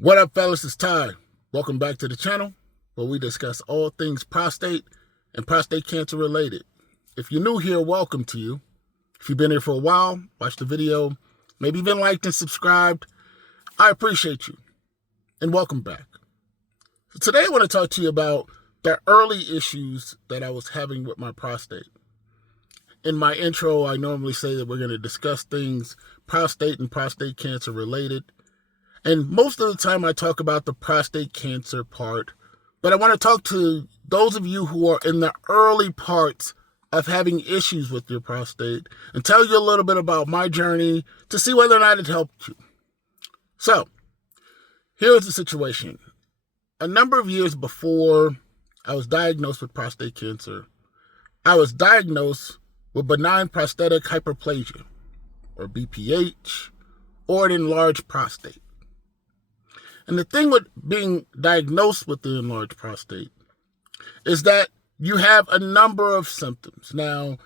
What up, fellas? It's Ty. Welcome back to the channel where we discuss all things prostate and prostate cancer related. If you're new here, welcome to you. If you've been here for a while, watch the video, maybe even liked and subscribed, I appreciate you. And welcome back. So today I want to talk to you about the early issues that I was having with my prostate. In my intro, I normally say that we're going to discuss things prostate and prostate cancer related. And most of the time I talk about the prostate cancer part, but I want to talk to those of you who are in the early parts of having issues with your prostate and tell you a little bit about my journey to see whether or not it helped you. So, here's the situation. A number of years before I was diagnosed with prostate cancer, I was diagnosed with benign prostatic hyperplasia, or BPH, or an enlarged prostate. And the thing with being diagnosed with the enlarged prostate is that you have a number of symptoms. Now,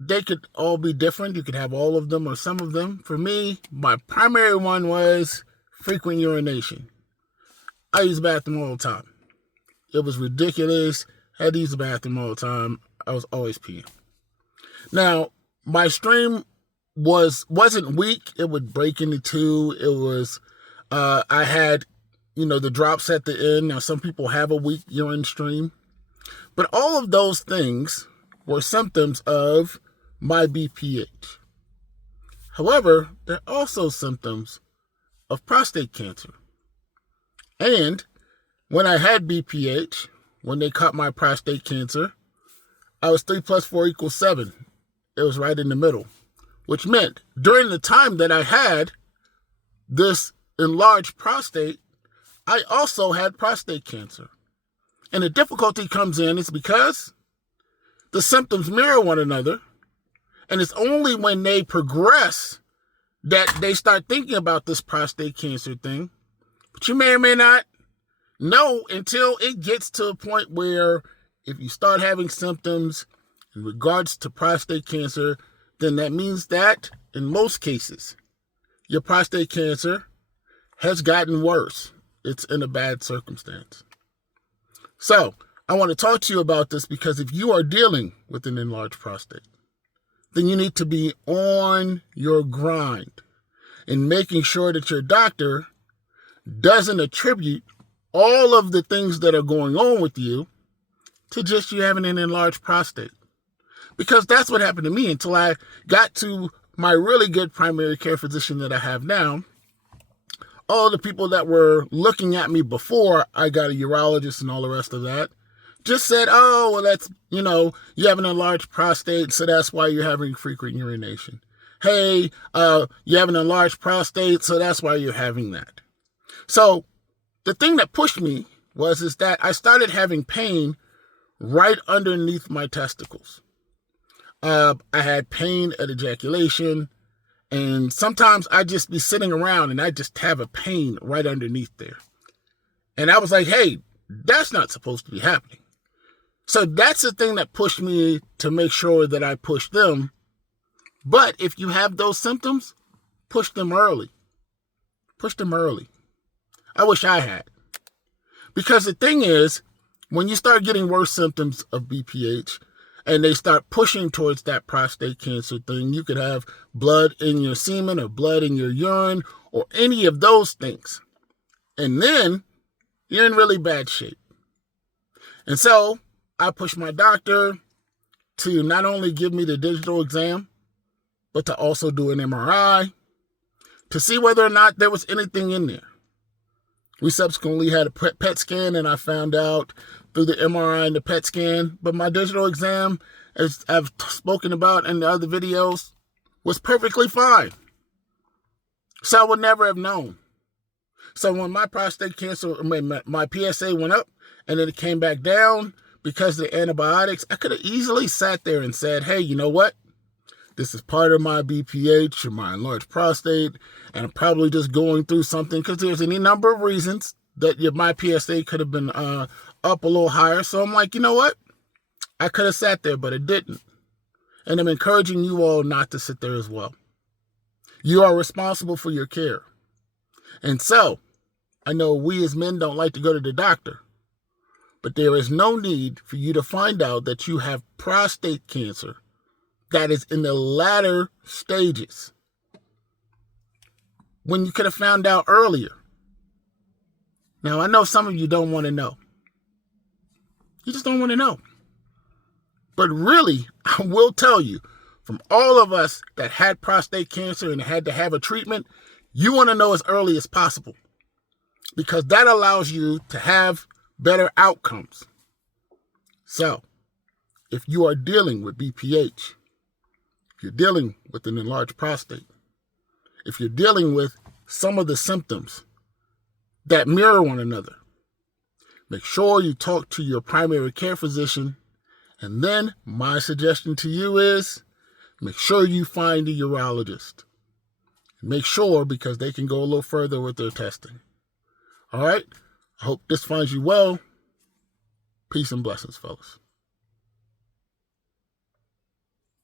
they could all be different. You could have all of them or some of them. For me, my primary one was frequent urination. I use the bathroom all the time. It was ridiculous. I had to use the bathroom all the time. I was always peeing. Now, my stream wasn't weak. It would break into two. It was... I had, the drops at the end. Now, some people have a weak urine stream. But all of those things were symptoms of my BPH. However, they're also symptoms of prostate cancer. And when I had BPH, when they caught my prostate cancer, I was 3 + 4 = 7. It was right in the middle, which meant during the time that I had this enlarged prostate, I also had prostate cancer. And the difficulty comes in is because the symptoms mirror one another, and it's only when they progress that they start thinking about this prostate cancer thing. But you may or may not know until it gets to a point where if you start having symptoms in regards to prostate cancer, then that means that in most cases, your prostate cancer has gotten worse. It's in a bad circumstance. So, I want to talk to you about this because if you are dealing with an enlarged prostate, then you need to be on your grind in making sure that your doctor doesn't attribute all of the things that are going on with you to just you having an enlarged prostate. Because that's what happened to me until I got to my really good primary care physician that I have now. All the people that were looking at me before I got a urologist and all the rest of that just said, oh, well, that's, you have an enlarged prostate, so that's why you're having frequent urination. Hey, you have an enlarged prostate, so that's why you're having that. So the thing that pushed me is that I started having pain right underneath my testicles. I had pain at ejaculation. And sometimes I'd just be sitting around and I just have a pain right underneath there. And I was like, hey, that's not supposed to be happening. So that's the thing that pushed me to make sure that I push them. But if you have those symptoms, push them early. Push them early. I wish I had. Because the thing is, when you start getting worse symptoms of BPH, and they start pushing towards that prostate cancer thing, you could have blood in your semen or blood in your urine or any of those things. And then you're in really bad shape. And so I pushed my doctor to not only give me the digital exam, but to also do an MRI to see whether or not there was anything in there. We subsequently had a PET scan, and I found out through the MRI and the PET scan, but my digital exam, as I've spoken about in the other videos, was perfectly fine. So I would never have known. So when my prostate cancer, my PSA went up and then it came back down because of the antibiotics, I could have easily sat there and said, hey, you know what? This is part of my BPH or my enlarged prostate, and I'm probably just going through something because there's any number of reasons that my PSA could have been up a little higher. So I'm like, you know what? I could have sat there, but it didn't. And I'm encouraging you all not to sit there as well. You are responsible for your care. And so I know we as men don't like to go to the doctor, but there is no need for you to find out that you have prostate cancer that is in the latter stages when you could have found out earlier. Now, I know some of you don't want to know. You just don't want to know. But really, I will tell you, from all of us that had prostate cancer and had to have a treatment, you want to know as early as possible, because that allows you to have better outcomes. So, if you are dealing with BPH, if you're dealing with an enlarged prostate, if you're dealing with some of the symptoms that mirror one another, make sure you talk to your primary care physician. And then my suggestion to you is make sure you find a urologist. Make sure, because they can go a little further with their testing. All right? I hope this finds you well. Peace and blessings, fellas.